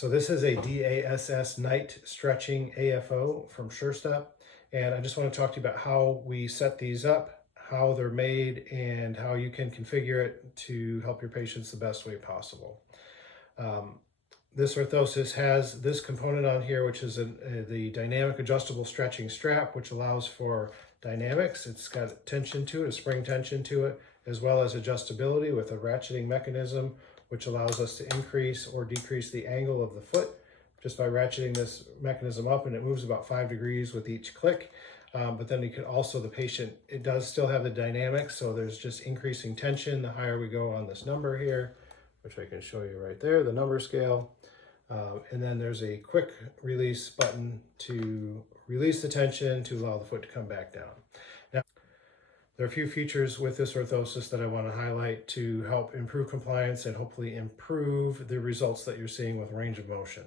So this is a DASS night stretching AFO from SureStep, and I just want to talk to you about how we set these up, how they're made, and how you can configure it to help your patients the best way possible. This orthosis has this component on here, which is the dynamic adjustable stretching strap, which allows for dynamics. It's got tension to it, a spring tension to it, as well as adjustability with a ratcheting mechanism, which allows us to increase or decrease the angle of the foot just by ratcheting this mechanism up, and it moves about 5 degrees with each click. But then you can also, the patient, it does still have the dynamics, so there's just increasing tension the higher we go on this number here, which I can show you right there, the number scale. And then there's a quick release button to release the tension to allow the foot to come back down. Now, there are a few features with this orthosis that I want to highlight to help improve compliance and hopefully improve the results that you're seeing with range of motion.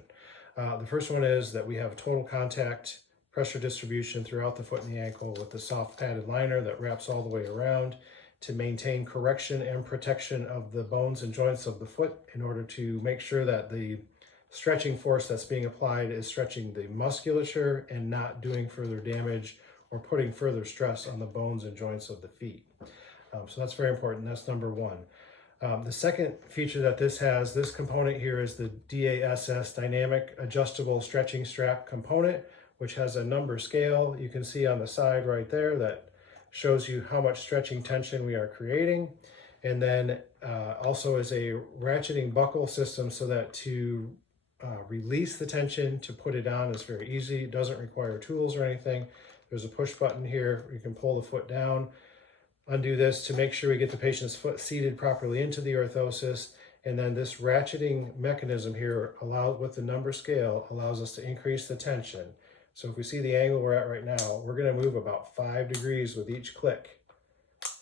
The first one is that we have total contact pressure distribution throughout the foot and the ankle with the soft padded liner that wraps all the way around to maintain correction and protection of the bones and joints of the foot in order to make sure that the stretching force that's being applied is stretching the musculature and not doing further damage or putting further stress on the bones and joints of the feet. So that's very important. That's number one. The second feature that this has, this component here, is the DASS Dynamic Adjustable Stretching Strap component, which has a number scale. You can see on the side right there that shows you how much stretching tension we are creating. And then also is a ratcheting buckle system so that to release the tension, to put it on, is very easy. It doesn't require tools or anything. There's a push button here. You can pull the foot down, undo this to make sure we get the patient's foot seated properly into the orthosis. And then this ratcheting mechanism here, with the number scale, allows us to increase the tension. So if we see the angle we're at right now, we're going to move about 5 degrees with each click.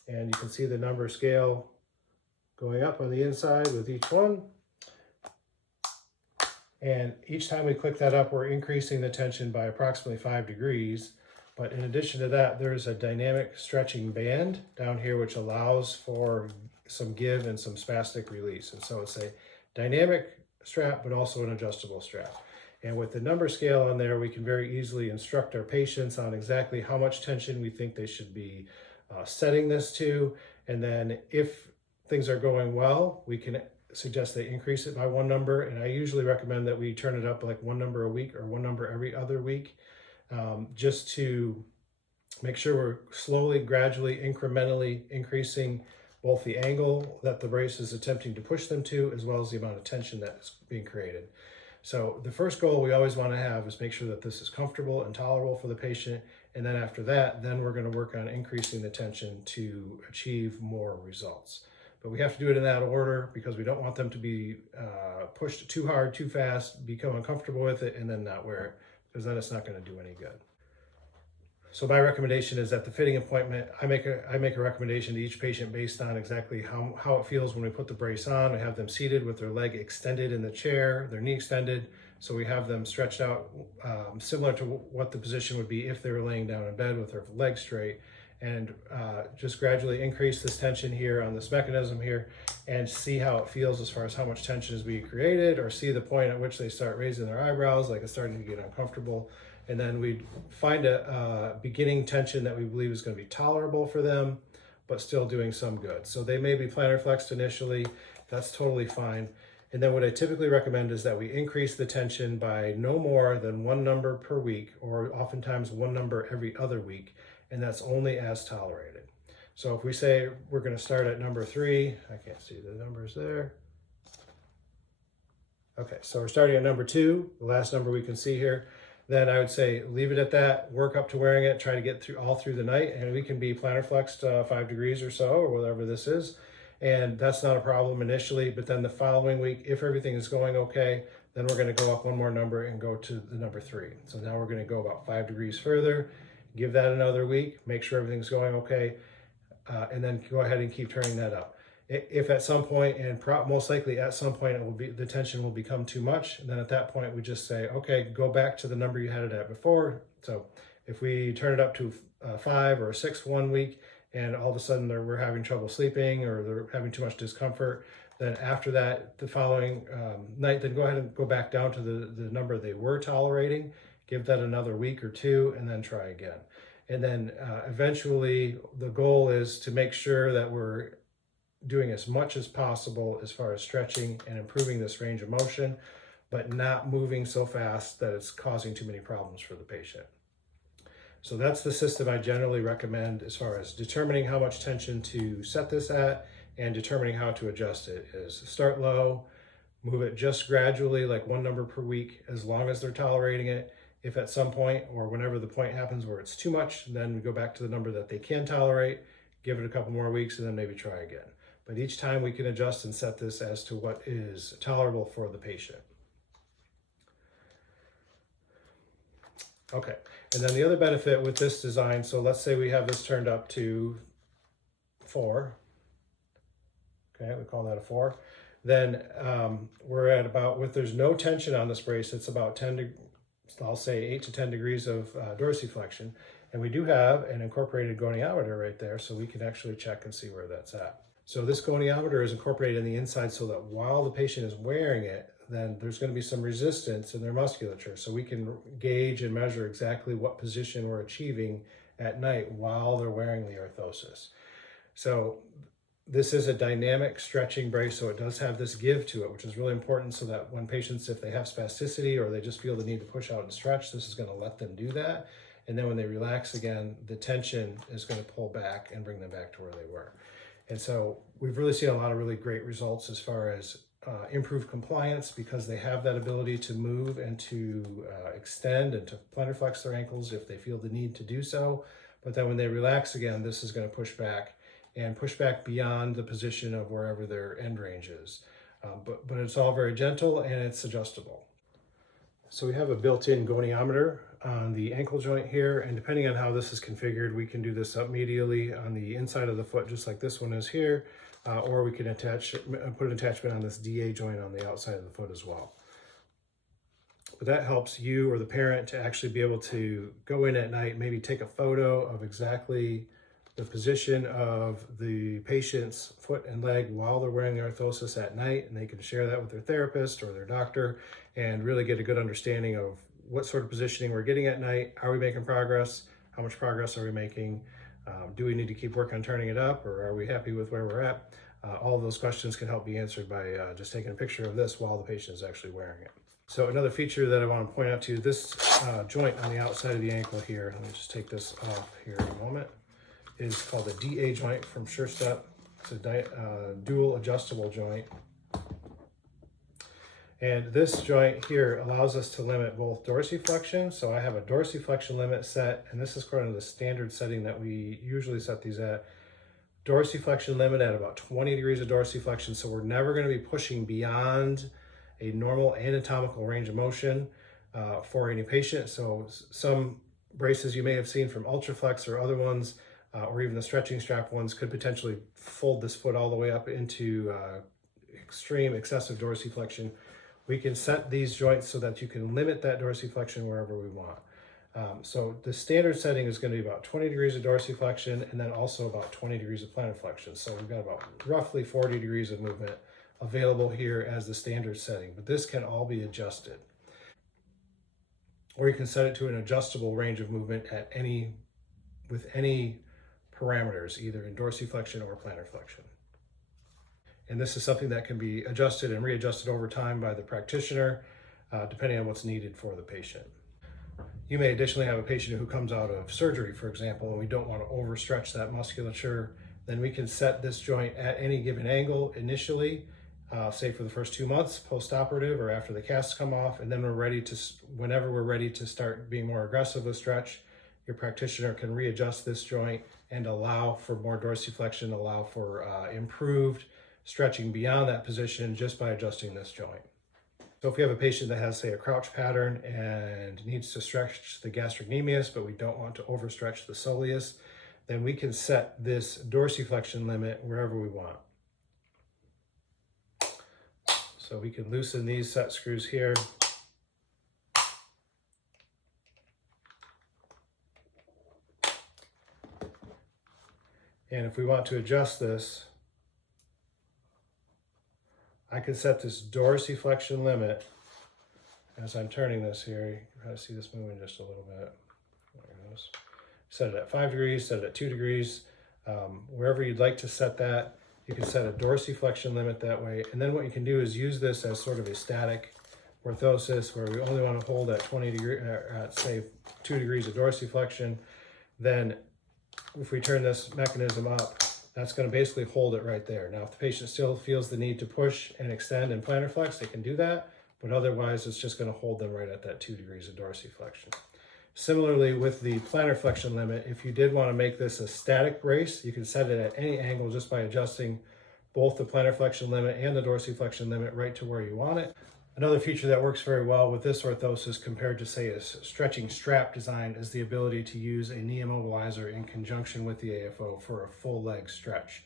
And you can see the number scale going up on the inside with each one. And each time we click that up, we're increasing the tension by approximately 5 degrees. But in addition to that, there's a dynamic stretching band down here, which allows for some give and some spastic release. And so it's a dynamic strap, but also an adjustable strap. And with the number scale on there, we can very easily instruct our patients on exactly how much tension we think they should be setting this to. And then if things are going well, we can suggest they increase it by 1 number. And I usually recommend that we turn it up like 1 number a week or 1 number every other week, just to make sure we're slowly, gradually, incrementally increasing both the angle that the brace is attempting to push them to, as well as the amount of tension that is being created. So the first goal we always want to have is make sure that this is comfortable and tolerable for the patient. And then after that, then we're going to work on increasing the tension to achieve more results. But we have to do it in that order because we don't want them to be pushed too hard, too fast, become uncomfortable with it, and then not wear it, because then it's not going to do any good. So my recommendation is at the fitting appointment, I make a recommendation to each patient based on exactly how it feels when we put the brace on. We have them seated with their leg extended in the chair, their knee extended. So we have them stretched out similar to what the position would be if they were laying down in bed with their legs straight. And just gradually increase this tension here on this mechanism here and see how it feels as far as how much tension is being created, or see the point at which they start raising their eyebrows, like it's starting to get uncomfortable. And then we find a beginning tension that we believe is going to be tolerable for them, but still doing some good. So they may be plantar flexed initially. That's totally fine. And then what I typically recommend is that we increase the tension by no more than 1 number per week, or oftentimes 1 number every other week. And that's only as tolerated. So if we say we're going to start at number 3, I can't see the numbers there. Okay, so we're starting at number 2, the last number we can see here. Then I would say leave it at that, work up to wearing it, try to get through all through the night, and we can be plantar flexed 5 degrees or so, or whatever this is. And that's not a problem initially, but then the following week, if everything is going okay, then we're going to go up 1 more number and go to the number 3. So now we're going to go about 5 degrees further. Give that another week, make sure everything's going okay, and then go ahead and keep turning that up. If at some point, and most likely at some point, the tension will become too much, and then at that point we just say, okay, go back to the number you had it at before. So if we turn it up to 5 or 6 1 week, and all of a sudden we're having trouble sleeping or they're having too much discomfort, Then after that, the following night, then go ahead and go back down to the number they were tolerating, give that another week or two, and then try again. And then eventually the goal is to make sure that we're doing as much as possible as far as stretching and improving this range of motion, but not moving so fast that it's causing too many problems for the patient. So that's the system I generally recommend as far as determining how much tension to set this at and determining how to adjust it. Is start low, move it just gradually, like 1 number per week, as long as they're tolerating it. If at some point or whenever the point happens where it's too much, then we go back to the number that they can tolerate, give it a couple more weeks, and then maybe try again. But each time we can adjust and set this as to what is tolerable for the patient. Okay, and then the other benefit with this design, so let's say we have this turned up to 4. Okay, we call that a 4. Then we're at about, with there's no tension on this brace, it's about 10 I'll say 8 to 10 degrees of dorsiflexion. And we do have an incorporated goniometer right there, so we can actually check and see where that's at. So this goniometer is incorporated in the inside so that while the patient is wearing it, then there's going to be some resistance in their musculature. So we can gauge and measure exactly what position we're achieving at night while they're wearing the orthosis. So this is a dynamic stretching brace, so it does have this give to it, which is really important so that when patients, if they have spasticity or they just feel the need to push out and stretch, this is going to let them do that. And then when they relax again, the tension is going to pull back and bring them back to where they were. And so we've really seen a lot of really great results as far as improved compliance, because they have that ability to move and to extend and to plantar flex their ankles if they feel the need to do so. But then when they relax again, this is going to push back and push back beyond the position of wherever their end range is. But it's all very gentle and it's adjustable. So we have a built-in goniometer on the ankle joint here, and depending on how this is configured, we can do this up medially on the inside of the foot, just like this one is here, or we can put an attachment on this DA joint on the outside of the foot as well. But that helps you or the parent to actually be able to go in at night, maybe take a photo of exactly the position of the patient's foot and leg while they're wearing the orthosis at night, and they can share that with their therapist or their doctor and really get a good understanding of what sort of positioning we're getting at night. Are we making progress? How much progress are we making? Do we need to keep working on turning it up, or are we happy with where we're at? All of those questions can help be answered by just taking a picture of this while the patient is actually wearing it. So another feature that I want to point out to you, this joint on the outside of the ankle here, let me just take this off here in a moment, is called a DA joint from SureStep. It's a dual adjustable joint. And this joint here allows us to limit both dorsiflexion. So I have a dorsiflexion limit set, and this is according to the standard setting that we usually set these at. Dorsiflexion limit at about 20 degrees of dorsiflexion. So we're never going to be pushing beyond a normal anatomical range of motion for any patient. So some braces you may have seen from Ultraflex or other ones, or even the stretching strap ones, could potentially fold this foot all the way up into extreme excessive dorsiflexion. We can set these joints so that you can limit that dorsiflexion wherever we want. So the standard setting is going to be about 20 degrees of dorsiflexion and then also about 20 degrees of plantar flexion. So we've got about roughly 40 degrees of movement available here as the standard setting, but this can all be adjusted. Or you can set it to an adjustable range of movement at with any parameters, either in dorsiflexion or plantar flexion. And this is something that can be adjusted and readjusted over time by the practitioner, depending on what's needed for the patient. You may additionally have a patient who comes out of surgery, for example, and we don't want to overstretch that musculature. Then we can set this joint at any given angle initially, say for the first 2 months post-operative or after the casts come off, and then whenever we're ready to start being more aggressive with stretch, your practitioner can readjust this joint and allow for more dorsiflexion, allow for improved stretching beyond that position just by adjusting this joint. So if we have a patient that has, say, a crouch pattern and needs to stretch the gastrocnemius, but we don't want to overstretch the soleus, then we can set this dorsiflexion limit wherever we want. So we can loosen these set screws here. And if we want to adjust this, I can set this dorsiflexion limit as I'm turning this here. You can probably see this moving just a little bit. There it goes. Set it at 5 degrees, set it at 2 degrees. Wherever you'd like to set that, you can set a dorsiflexion limit that way. And then what you can do is use this as sort of a static orthosis where we only want to hold at 20 degrees, at say 2 degrees of dorsiflexion. Then if we turn this mechanism up, that's going to basically hold it right there. Now, if the patient still feels the need to push and extend and plantar flex, they can do that, but otherwise it's just going to hold them right at that 2 degrees of dorsiflexion. Similarly, with the plantar flexion limit, if you did want to make this a static brace, you can set it at any angle just by adjusting both the plantar flexion limit and the dorsiflexion limit right to where you want it. Another feature that works very well with this orthosis compared to, say, a stretching strap design is the ability to use a knee immobilizer in conjunction with the AFO for a full leg stretch.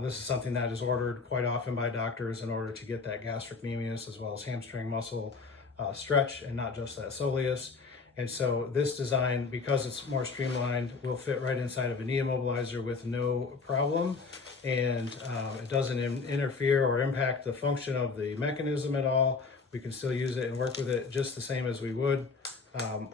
This is something that is ordered quite often by doctors in order to get that gastrocnemius as well as hamstring muscle stretch and not just that soleus. And so this design, because it's more streamlined, will fit right inside of a knee immobilizer with no problem. And it doesn't interfere or impact the function of the mechanism at all. We can still use it and work with it just the same as we would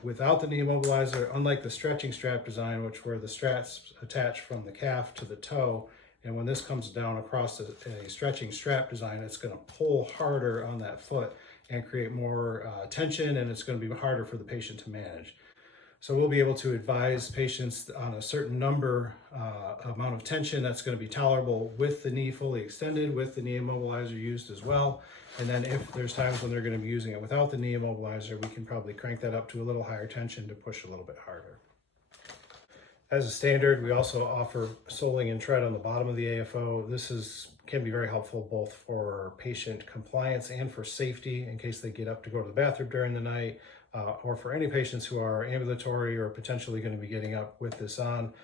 without the knee immobilizer, unlike the stretching strap design, where the straps attach from the calf to the toe. And when this comes down across a stretching strap design, it's going to pull harder on that foot and create more tension, and it's going to be harder for the patient to manage. So we'll be able to advise patients on a certain amount of tension that's going to be tolerable with the knee fully extended, with the knee immobilizer used as well. And then if there's times when they're going to be using it without the knee immobilizer, we can probably crank that up to a little higher tension to push a little bit harder. As a standard, we also offer soling and tread on the bottom of the AFO. This can be very helpful both for patient compliance and for safety in case they get up to go to the bathroom during the night, or for any patients who are ambulatory or potentially going to be getting up with this on.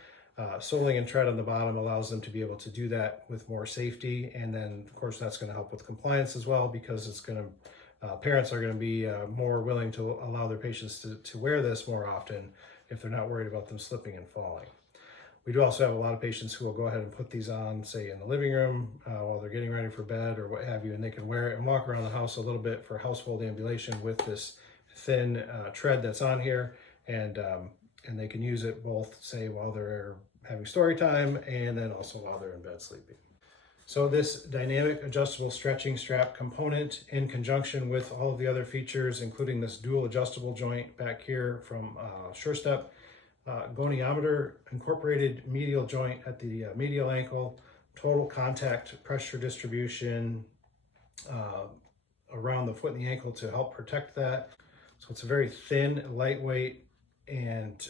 Soling and tread on the bottom allows them to be able to do that with more safety, and then of course that's going to help with compliance as well, because it's going to parents are going to be more willing to allow their patients to wear this more often if they're not worried about them slipping and falling. We do also have a lot of patients who will go ahead and put these on, say, in the living room while they're getting ready for bed or what have you, and they can wear it and walk around the house a little bit for household ambulation with this thin tread that's on here, and they can use it both, say, while they're having story time and then also while they're in bed sleeping. So this dynamic adjustable stretching strap component, in conjunction with all of the other features, including this dual adjustable joint back here from SureStep, goniometer, incorporated medial joint at the medial ankle, total contact pressure distribution around the foot and the ankle to help protect that. So it's a very thin, lightweight, and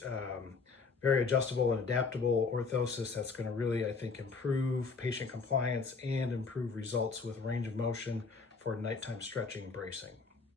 very adjustable and adaptable orthosis that's going to really, I think, improve patient compliance and improve results with range of motion for nighttime stretching and bracing.